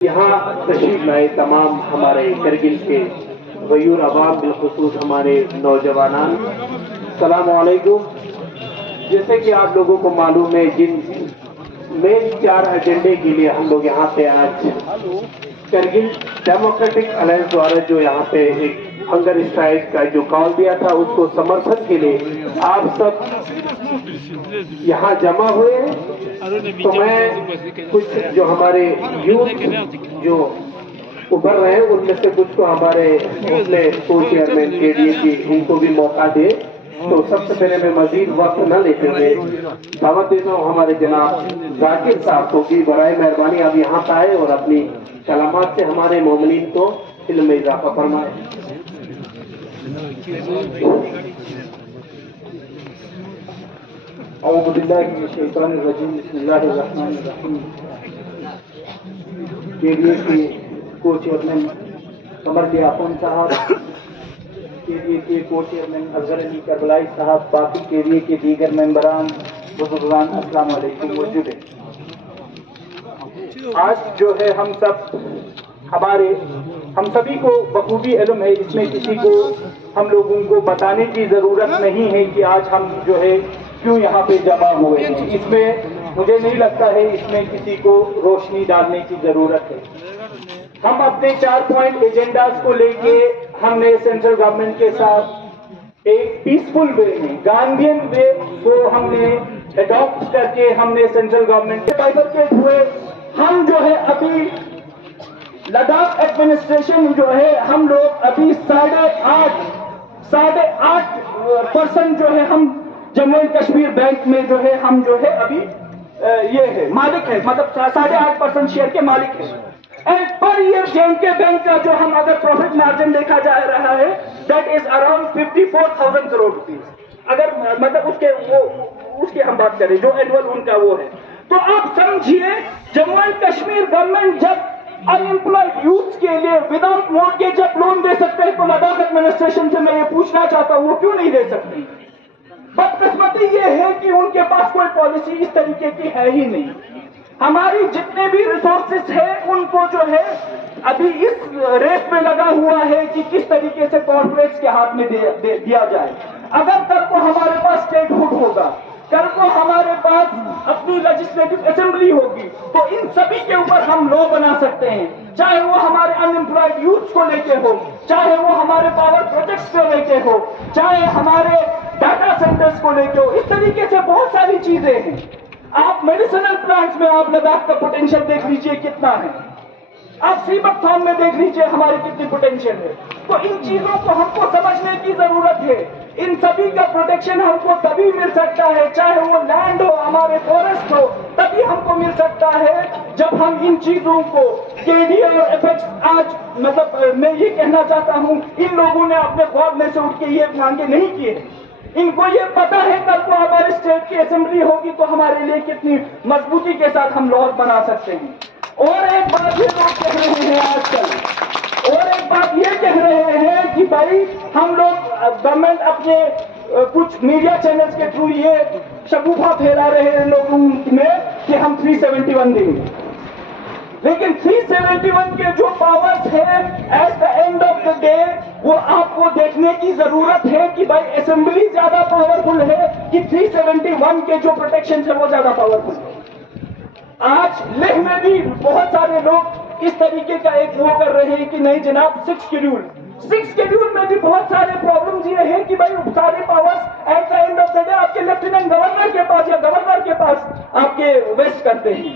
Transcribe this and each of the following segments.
یہاں تشریف لائے تمام ہمارے کرگل کے غیور عوام بالخصوص ہمارے نوجوانان، السلام علیکم۔ جیسے کہ آپ لوگوں کو معلوم ہے، جن مین 4 ایجنڈے کے لیے ہم لوگ یہاں پہ آج کرگل ڈیموکریٹک الائنس دوارا جو یہاں پہ ایک ہنگر اسٹرائک کا جو کال دیا تھا، اس کو سمرتھن کے لیے آپ سب یہاں جمع ہوئے ہیں۔ تو میں کچھ جو ہمارے یوتھ جو ابھر رہے ہیں ان میں سے کچھ کو ہمارے اپنے کو چیئرمین کے لیے کہ ان کو بھی موقع دے، تو سب سے پہلے میں مزید وقت نہ لیتے ہوئے دعوت دیتا ہوں ہمارے جناب ذاکر صاحب کو کہ برائے مہربانی آپ یہاں پہ آئے اور اپنی کلمات سے ہمارے مومنین کو علم میں اضافہ فرمائے۔ اعوذ باللہ من الشیطان الرجیم، بسم اللہ الرحمن الرحیم۔ KDA کے کو چیئرمین قمر اخون صاحب، KDA کے کو چیئرمین اظہر علی کربلائی صاحب، باقی KDA کے دیگر ممبران، بزرگان، السلام علیکم موجود ہیں۔ آج جو ہے ہم سبھی کو بخوبی علم ہے، اس میں کسی کو ہم لوگوں کو بتانے کی ضرورت نہیں ہے کہ آج ہم جو ہے کیوں یہاں پہ جمع ہوئے ہیں۔ اس میں مجھے نہیں لگتا ہے اس میں کسی کو روشنی ڈالنے کی ضرورت ہے۔ ہم اپنے 4 پوائنٹ ایجنڈاز کو لے کے ہم نے سینٹرل گورنمنٹ کے ساتھ ایک پیسفل وے میں گاندھین وے کو ہم نے اڈاپٹ کر کے ہم نے سینٹرل گورنمنٹ کے بائیفرکیٹ ہوئے۔ ہم جو ہے ابھی لداخ ایڈمنسٹریشن جو ہے ہم لوگ ابھی 8.5% جو ہے ہم جموں اینڈ کشمیر بینک میں جو ہے ہم جو ہے ابھی یہ ہے مالک ہے، مطلب 8.5% شیئر کے مالک ہیں۔ اینڈ پر ایئر JNK بینک کا جو ہم اگر پروفٹ مارجن دیکھا جا رہا ہے that is around 54,000 crore rupees, اگر مطلب اس کے ہم بات کریں جو اینوئل ان کا وہ ہے۔ تو آپ سمجھیے جموں اینڈ کشمیر گورنمنٹ جب ان امپلائڈ یوتھ کے لیے وداؤٹ مورگیج جب لون دے سکتے ہیں تو لداخ ایڈمنسٹریشن سے میں یہ پوچھنا چاہتا ہوں وہ کیوں نہیں دے سکتی؟ بدقسمتی یہ ہے کہ ان کے پاس کوئی پالیسی اس طریقے کی ہے ہی نہیں۔ ہماری جتنے بھی ریسورسز ہیں ان کو جو ہے ابھی اس ریس میں لگا ہوا ہے کہ کس طریقے سے کارپوریٹس کے ہاتھ میں دیا جائے۔ اگر کل کو ہمارے پاس اسٹیٹ ہوڈ ہوگا، کل کو ہمارے پاس اپنی لیجسلیٹو اسمبلی ہوگی، تو ان سبھی کے اوپر ہم لا بنا سکتے ہیں، چاہے وہ ہمارے ان امپلائڈ یوتھ کو لے کے ہو، چاہے وہ ہمارے پاور پروجیکٹس کو لے کے ہو، چاہے ہمارے ڈاٹا سینٹرز کو لے کے ہو۔ اس طریقے سے بہت ساری چیزیں ہیں۔ آپ میڈیسنل پلانٹس میں آپ لداخ کا پوٹینشیل دیکھ لیجئے کتنا ہے، آپ سیبک فارم میں دیکھ لیجئے ہماری کتنی پوٹینشیل ہے۔ تو ان چیزوں کو ہم کو سمجھنے کی ضرورت ہے۔ ان سبھی کا پروٹیکشن ہم کو تبھی مل سکتا ہے، چاہے وہ لینڈ ہو، ہمارے فورسٹ ہو، تبھی ہم کو مل سکتا ہے جب ہم ان چیزوں کو KDA اور ایپیکس آج مطلب میں یہ کہنا چاہتا ہوں ان لوگوں نے اپنے خواب میں سے اٹھ کے یہ مانگے نہیں کیے۔ ان کو یہ پتا ہے کل کو ہمارے اسٹیٹ کی اسمبلی ہوگی تو ہمارے لیے کتنی مضبوطی کے ساتھ ہم لاز بنا سکتے ہیں۔ اور ایک بات یہ لوگ کہہ رہے ہیں آج کل، اور ایک بات یہ کہہ رہے ہیں کہ بھائی ہم لوگ گورنمنٹ اپنے کچھ میڈیا چینلز کے تھرو یہ شگوفہ پھیلا رہے ہیں لوگوں میں کہ ہم 371 دیں گے، لیکن 371 کے جو پاورز ہیں at the end of the day وہ آپ کو دیکھنے کی ضرورت ہے کہ بھائی اسمبلی زیادہ پاورفل ہے کہ 371 کے جو پروٹیکشن ہے وہ زیادہ پاورفل ہے۔ آج لیہ میں بھی بہت سارے لوگ اس طریقے کا ایک وہ کر رہے ہیں کہ نہیں جناب 6 شیڈیول میں بھی بہت سارے پرابلمز یہ ہیں کہ بھائی سارے powers at the end of the day آپ کے لیفٹیننٹ گورنر کے پاس یا گورنر کے پاس آپ کے ویسٹ کرتے ہیں۔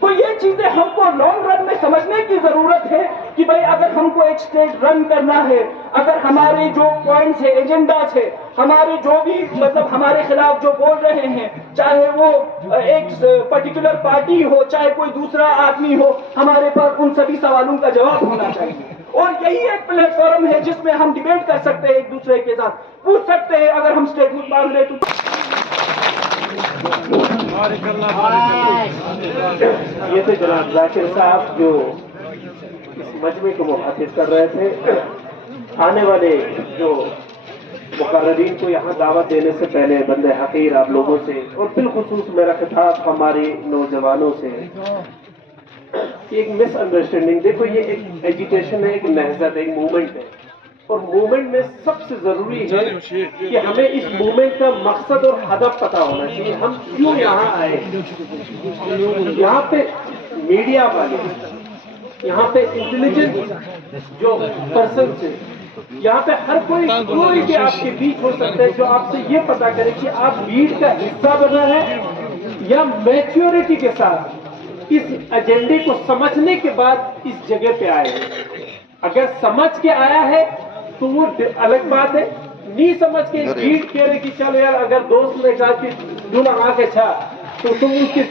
تو یہ چیزیں ہم کو لانگ رن میں سمجھنے کی ضرورت ہے کہ بھئی اگر ہم کو ایک اسٹیٹ رن کرنا ہے، اگر ہمارے جو پوائنٹس ہیں، ایجنڈاز ہے، ہمارے جو بھی مطلب ہمارے خلاف جو بول رہے ہیں، چاہے وہ ایک پرٹیکولر پارٹی ہو، چاہے کوئی دوسرا آدمی ہو، ہمارے پاس ان سبھی سوالوں کا جواب ہونا چاہیے۔ اور یہی ایک پلیٹ فارم ہے جس میں ہم ڈیبیٹ کر سکتے ہیں، ایک دوسرے کے ساتھ پوچھ سکتے ہیں اگر ہم اسٹیٹ ہوڈ مانگ رہے تو۔ یہ تھے جناب ذاکر صاحب جو اس مجمع کو مخاطب کر رہے تھے۔ آنے والے جو مقررین کو یہاں دعوت دینے سے پہلے بندے حقیر آپ لوگوں سے اور بالخصوص میرا خطاب ہمارے نوجوانوں سے ایک مس انڈرسٹینڈنگ. دیکھو یہ ایک ایجیٹیشن ہے, ایک نہضت ہے, ایک موومنٹ ہے, اور موومنٹ میں سب سے ضروری ہے کہ ہمیں اس موومنٹ کا مقصد اور ہدف پتہ ہونا چاہیے. ہم کیوں یہاں آئے؟ یہاں پہ میڈیا والے, یہاں پہ انٹیلیجنٹ جو پرسن سے, یہاں پہ ہر کوئی بھی آپ کے بیچ ہو سکتا ہے جو آپ سے یہ پتا کرے کہ آپ بھیڑ کا حصہ بنا ہے یا میچیورٹی کے ساتھ اس ایجنڈے کو سمجھنے کے بعد اس جگہ پہ آئے ہیں. اگر سمجھ کے آیا ہے تو وہ الگ بات ہے, نہیں سمجھ کے بھیڑ کہہ رہے کہ چلو یار, اگر دوست نے کہا کہ دونوں آ کے چھا تو تم اس کے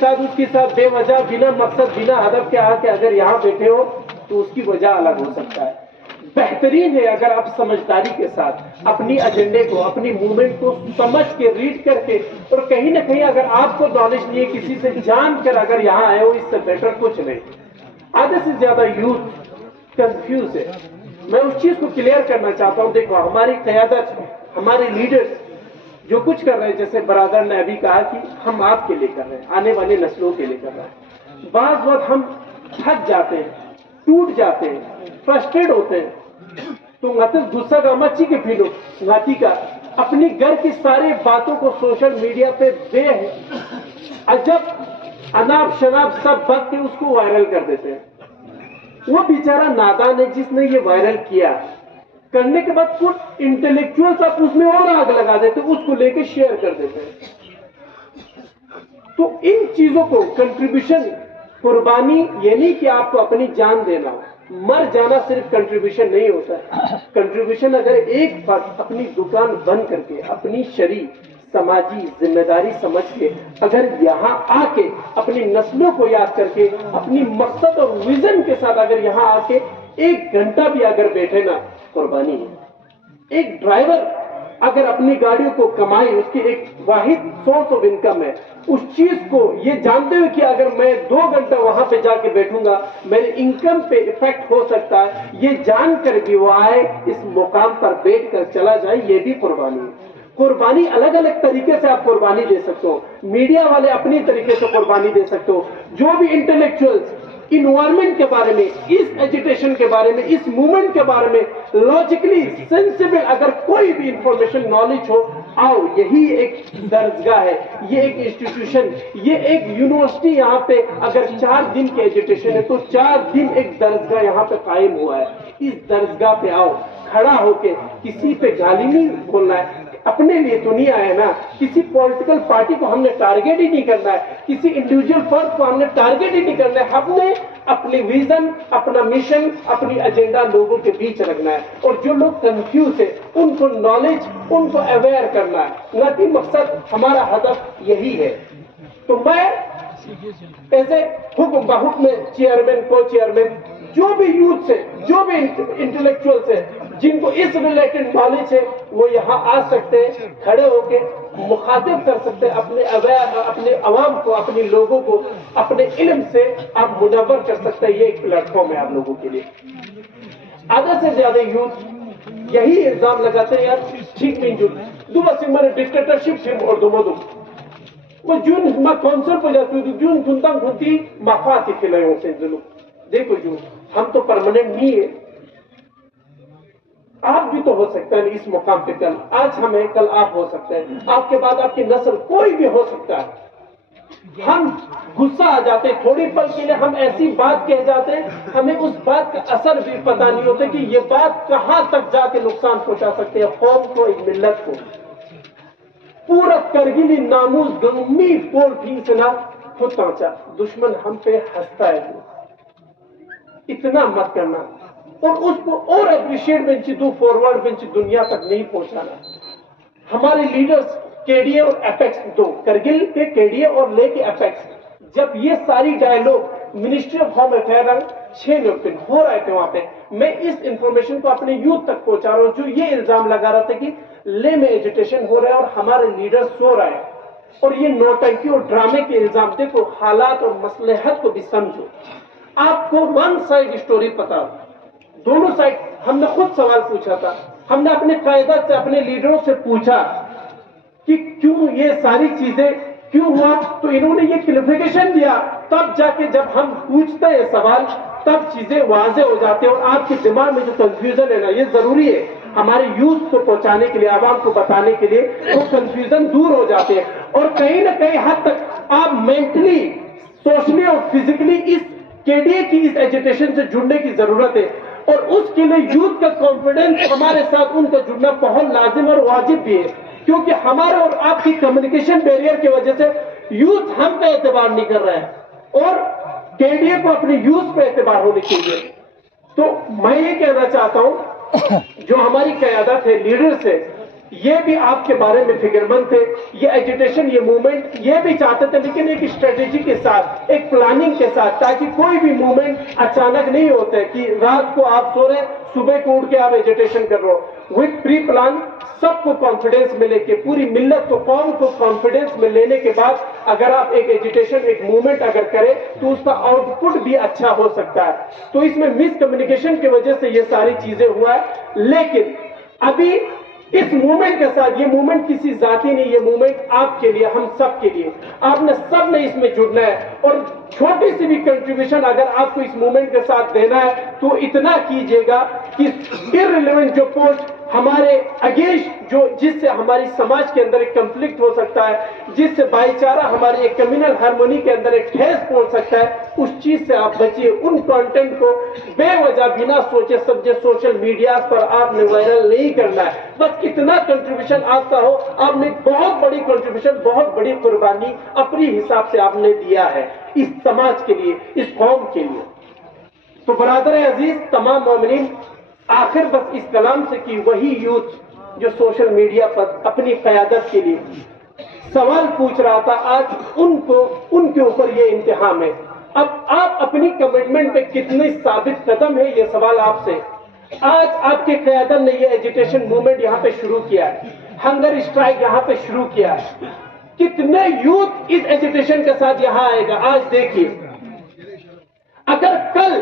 ساتھ بے وجہ بنا مقصد بنا ہدف کے آ کے اگر یہاں بیٹھے ہو تو اس کی وجہ الگ ہو سکتا ہے. بہترین ہے اگر آپ سمجھداری کے ساتھ اپنی ایجنڈے کو, اپنی موومنٹ کو سمجھ کے, ریڈ کر کے, اور کہیں نہ کہیں اگر آپ کو نالج نہیں ہے کسی سے جان کر اگر یہاں آئے ہو, اس سے بیٹر کچھ نہیں. آدھے سے زیادہ یوتھ کنفیوز ہے. میں اس چیز کو کلیئر کرنا چاہتا ہوں. دیکھو ہماری قیادت, ہمارے لیڈرز جو کچھ کر رہے ہیں, جیسے برادر نے ابھی کہا کہ ہم آپ کے لیے کر رہے ہیں, آنے والی نسلوں کے لیے کر رہے ہیں. بعض وقت ہم تھک جاتے ہیں, ٹوٹ جاتے ہیں, فرسٹریٹ ہوتے ہیں, تو غصہ کا مچی کے پھیلو غاتی کا اپنی گھر کی ساری باتوں کو سوشل میڈیا پہ بے عجب اناپ شناب سب بک کے اس کو وائرل کر دیتے ہیں. وہ بیچارہ نادان ہے جس نے یہ وائرل کیا, کرنے کے بعد کچھ انٹلیکچوئلز آپ اس میں اور آگ لگا دیتے, اس کو لے کے شیئر کر دیتے ہیں. تو ان چیزوں کو کنٹریبیوشن, قربانی یہ نہیں کہ آپ کو اپنی جان دینا, مر جانا صرف کنٹریبیوشن نہیں ہوتا ہے. کنٹریبیوشن اگر ایک فرد اپنی دکان بند کر کے, اپنی شرعی سماجی ذمہ داری سمجھ کے اگر یہاں آ کے اپنی نسلوں کو یاد کر کے اپنی مقصد اور ویژن کے ساتھ اگر یہاں آ کے 1 گھنٹہ بھی اگر بیٹھے نا, قربانی ہے. ایک ڈرائیور اگر اپنی گاڑیوں کو کمائے, اس کی ایک واحد سورس آف انکم ہے, اس چیز کو یہ جانتے ہوئے کہ اگر میں 2 گھنٹہ وہاں پہ جا کے بیٹھوں گا میرے انکم پہ افیکٹ ہو سکتا ہے, یہ جان کر بھی وہ آئے, اس مقام پر بیٹھ کر چلا جائے, یہ بھی قربانی ہے. قربانی الگ الگ طریقے سے آپ قربانی دے سکتے ہو. میڈیا والے اپنی طریقے سے قربانی دے سکتے ہو. جو بھی انٹلیکچوئلز انوائرمنٹ کے بارے میں, اس ایجیٹیشن کے بارے میں, اس موومنٹ کے بارے میں لاجیکلی سینسیبل اگر کوئی بھی انفارمیشن نالج ہو, آؤ. یہی ایک درسگاہ ہے, یہ ایک انسٹیٹیوشن, یہ ایک یونیورسٹی. یہاں پہ اگر 4 دن کی ایجیٹیشن ہے تو 4 دن ایک درسگاہ یہاں پہ قائم ہوا ہے. اس درسگاہ پہ آؤ, کھڑا ہو کے کسی پہ گالی نہیں بولنا ہے, اپنے لیے تو نہیں آئے نا, کسی پولیٹیکل پارٹی کو ہم نے ٹارگیٹ ہی نہیں کرنا ہے, کسی انڈیویجول فرد کو ہم نے ٹارگیٹ ہی نہیں کرنا ہے. ہم نے اپنی ویژن, اپنا مشن, اپنی ایجنڈا لوگوں کے بیچ رکھنا ہے. اور جو لوگ کنفیوز ہیں ان کو نالج, ان کو اویئر کرنا ہے. نتی مقصد ہمارا ہدف یہی ہے. تو میں ایسے حکم بحکم چیئرمین, کو چیئرمین, جو بھی یوتھ سے, جو بھی انٹلیکچوئل سے جن کو اس ریلیٹڈ نالج ہے, وہ یہاں آ سکتے ہیں, کھڑے ہو کے مخاطب کر سکتے ہیں اپنے عوام کو, اپنے لوگوں کو اپنے علم سے آپ منور کر سکتے ہیں. یہ ایک پلیٹ فارم ہے آپ لوگوں کے لیے. آدھے سے زیادہ یوتھ یہی الزام لگاتے ہیں, یار ٹھیک نہیں جو دوبارہ سے ہمارے ڈکٹیٹرشپ سے اور دو وہ جون میں کونسل پہ جاتی ہوں جون چنتا گھنتی مفاد کھلائے ہوں سے. دیکھو جو ہم تو پرماننٹ نہیں ہے, آپ بھی تو ہو سکتا ہے اس مقام پہ. کل آج ہمیں, کل آپ ہو سکتے ہیں, آپ کے بعد آپ کی نسل کوئی بھی ہو سکتا ہے. ہم غصہ آ جاتے ہیں تھوڑی پل کے لیے, ہم ایسی بات کہہ جاتے ہیں, ہمیں اس بات کا اثر بھی پتہ نہیں ہوتا کہ یہ بات کہاں تک جا کے نقصان پہنچا سکتے ہیں قوم کو, ایک ملت کو. پورا کرگلی ناموز گمی پول تھی سے نہ خود پہنچا, دشمن ہم پہ ہنستا ہے. اتنا مت کرنا, اور اس کو اور اپریشیٹ بنچ دو, فارورڈ بنچ دنیا تک نہیں پہنچانا. ہمارے لیڈرز کے ڈی اے اور اپیکس دو, کرگل کے کے ڈی اے اور لے کے اپیکس, جب یہ ساری dialogue ministry of home affair 6 لوگ ہو رہے تھے وہاں پہ, میں اس انفارمیشن کو اپنے یوتھ تک پہنچا رہا ہوں جو یہ الزام لگا رہا تھا کہ لے میں ایجیٹیشن ہو رہا ہے اور ہمارے لیڈر سو رہے ہیں, اور یہ نوٹنکی اور ڈرامے کے الزام. دیکھو حالات اور مصلحت کو بھی سمجھو. آپ کو ون سائڈ اسٹوری پتا, دونوں سائڈ. ہم نے خود سوال پوچھا تھا, ہم نے اپنے قائدات سے, اپنے لیڈروں سے پوچھا کہ کیوں یہ ساری چیزیں کیوں ہوا, تو انہوں نے یہ کلیریفیکیشن دیا. تب جا کے جب ہم پوچھتے ہیں سوال تب چیزیں واضح ہو جاتی ہیں، اور آپ کے دماغ میں جو کنفیوژن ہے نا یہ ضروری ہے ہمارے یوتھ کو پہنچانے کے لیے، عوام کو بتانے کے لیے، وہ کنفیوژن دور ہو جاتے ہیں، اور کہیں نہ کہیں حد تک آپ مینٹلی، سوشلی اور فزیکلی اس KDA کی اس ایجوٹیشن سے جڑنے کی ضرورت ہے، اور اس کے لیے یوتھ کا کانفیڈنس ہمارے ساتھ ان کا جڑنا بہت لازم اور واجب بھی ہے، کیونکہ ہمارے اور آپ کی کمیونیکیشن بیریئر کی وجہ سے یوتھ ہم پہ اعتبار نہیں کر رہا ہے، اور KDA کو اپنے یوتھ پہ اعتبار ہونے چاہیے۔ تو میں یہ کہنا چاہتا ہوں جو ہماری قیادت ہے، لیڈرز ہے، یہ بھی آپ کے بارے میں فکر مند تھے، یہ ایجوٹیشن، یہ موومنٹ یہ بھی چاہتے تھے، لیکن ایک اسٹریٹجی کے ساتھ، ایک پلاننگ کے ساتھ، تاکہ کوئی بھی موومنٹ اچانک نہیں ہوتے کہ رات کو آپ سو رہے صبح کو اٹھ کے آپ ایجوٹیشن کر رہے ہو، وتھ پری پلان سب کو کانفیڈنس میں لے کے، پوری ملت کو، قوم کو کانفیڈنس میں لینے کے بعد اگر آپ ایک ایجوٹیشن، ایک موومنٹ اگر کریں تو اس کا آؤٹ پٹ بھی اچھا ہو سکتا ہے۔ تو اس میں مس کمیونیکیشن کی وجہ سے یہ ساری چیزیں ہوا ہے، لیکن ابھی اس موومنٹ کے ساتھ، یہ موومنٹ کسی ذاتی نہیں، یہ موومنٹ آپ کے لیے، ہم سب کے لیے، آپ نے سب نے اس میں جڑنا ہے، اور چھوٹی سی بھی کنٹریبیوشن اگر آپ کو اس موومنٹ کے ساتھ دینا ہے تو اتنا کیجئے گا کہ irrelevant جو پوسٹ ہمارے اگینسٹ، جو جس سے ہماری سماج کے اندر ایک کنفلکٹ ہو سکتا ہے، جس سے بھائی چارہ ہماری ایک کمیونل ہارمونی کے اندر ایک ٹھیس پہنچ سکتا ہے، اس چیز سے آپ بچیے، ان کانٹینٹ کو بے وجہ بنا سوچے سمجھے سوشل میڈیا پر آپ نے وائرل نہیں کرنا ہے، بس اتنا کنٹریبیوشن آپ کا ہو، آپ نے بہت بڑی کنٹریبیوشن، بہت بڑی قربانی اپنی حساب سے آپ نے دیا ہے اس سماج کے لیے، اس قوم کے لیے۔ تو برادر عزیز، تمام مومنین، آخر بس اس کلام سے کہ وہی یوتھ جو سوشل میڈیا پر اپنی قیادت کے لیے سوال پوچھ رہا تھا، آج ان کے اوپر یہ امتحان ہے۔ اب آپ اپنی کمٹمنٹ پہ کتنے ثابت قدم ہے، یہ سوال آپ سے۔ آج آپ کے قیادت نے یہ ایجوٹیشن موومنٹ یہاں پہ شروع کیا ہے، ہنگر اسٹرائک یہاں پہ شروع کیا ہے، کتنے یوتھ اس ایجوٹیشن کے ساتھ یہاں آئے گا؟ آج دیکھیے، اگر کل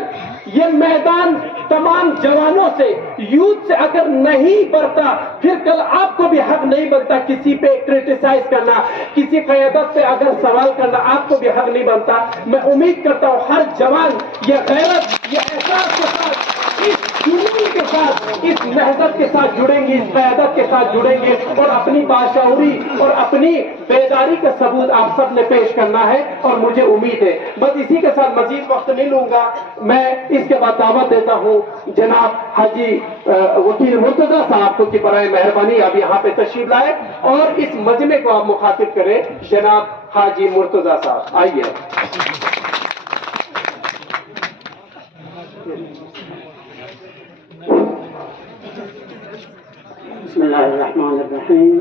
یہ میدان تمام جوانوں سے، یوتھ سے اگر نہیں بڑھتا، پھر کل آپ کو بھی حق نہیں بنتا کسی پہ کرٹیسائز کرنا، کسی قیادت پہ اگر سوال کرنا، آپ کو بھی حق نہیں بنتا۔ میں امید کرتا ہوں ہر جوان یہ غیرت، یہ احساس کے ساتھ، اس جنون کے ساتھ، اس نہضت کے ساتھ جڑیں گے، اس قیادت کے ساتھ جڑیں گے، اور اپنی باشعوری اور اپنی بیداری کا ثبوت آپ سب نے پیش کرنا ہے، اور مجھے امید ہے۔ بس اسی کے ساتھ مزید وقت نہیں لوں گا، میں اس کے بعد دعوت دیتا ہوں جناب حاجی وکیل مرتضیٰ صاحب کو کہ برائے مہربانی آپ یہاں پہ تشریف لائے اور اس مجمع کو آپ مخاطب کریں۔ جناب حاجی مرتضیٰ صاحب آئیے۔ بسم اللہ الرحمن الرحیم۔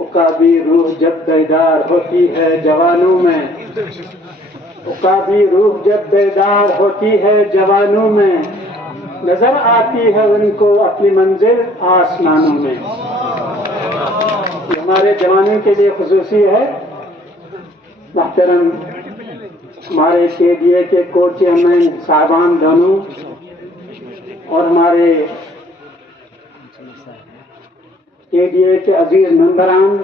عقابی روح جب بیدار ہوتی ہے جوانوں میں، عقابی روح جب بیدار ہوتی ہے جوانوں میں، نظر آتی ہے ان کو اپنی منزل آسمانوں میں۔ یہ ہمارے جوانوں کے لیے خصوصی ہے۔ محترم ہمارے KDA کے کو چیئرمین صاحبان دونوں اور ہمارے KDA کے عزیز ممبران